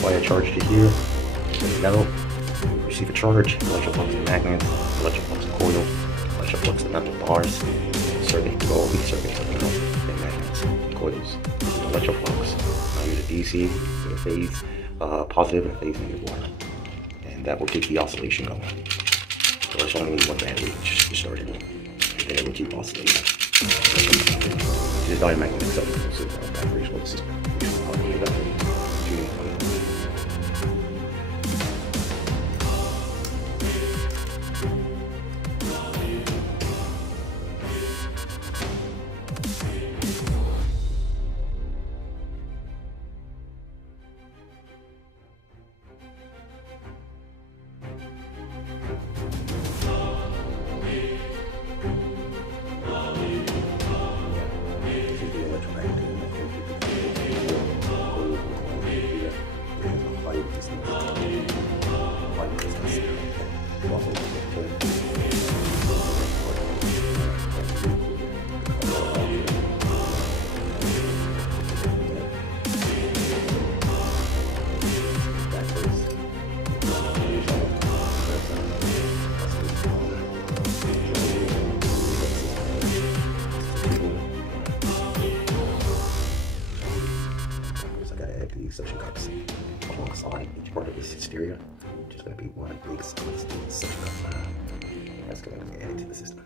apply a charge to here, metal, receive a charge, electroflux to magnet, electroflux to coil, electroflux to metal bars, circuit to all these circuits are metal and magnets, coils, electroflux. I use a DC with a phase positive and a phase negative wire, and that will keep the oscillation going. So there's only one battery just to start it, and then it will keep oscillating. This is diamagnetic subsystem, batteries for the system. Suction cups alongside each part of this stereo. Just going to be one big suction cup. That's going to be added to the system.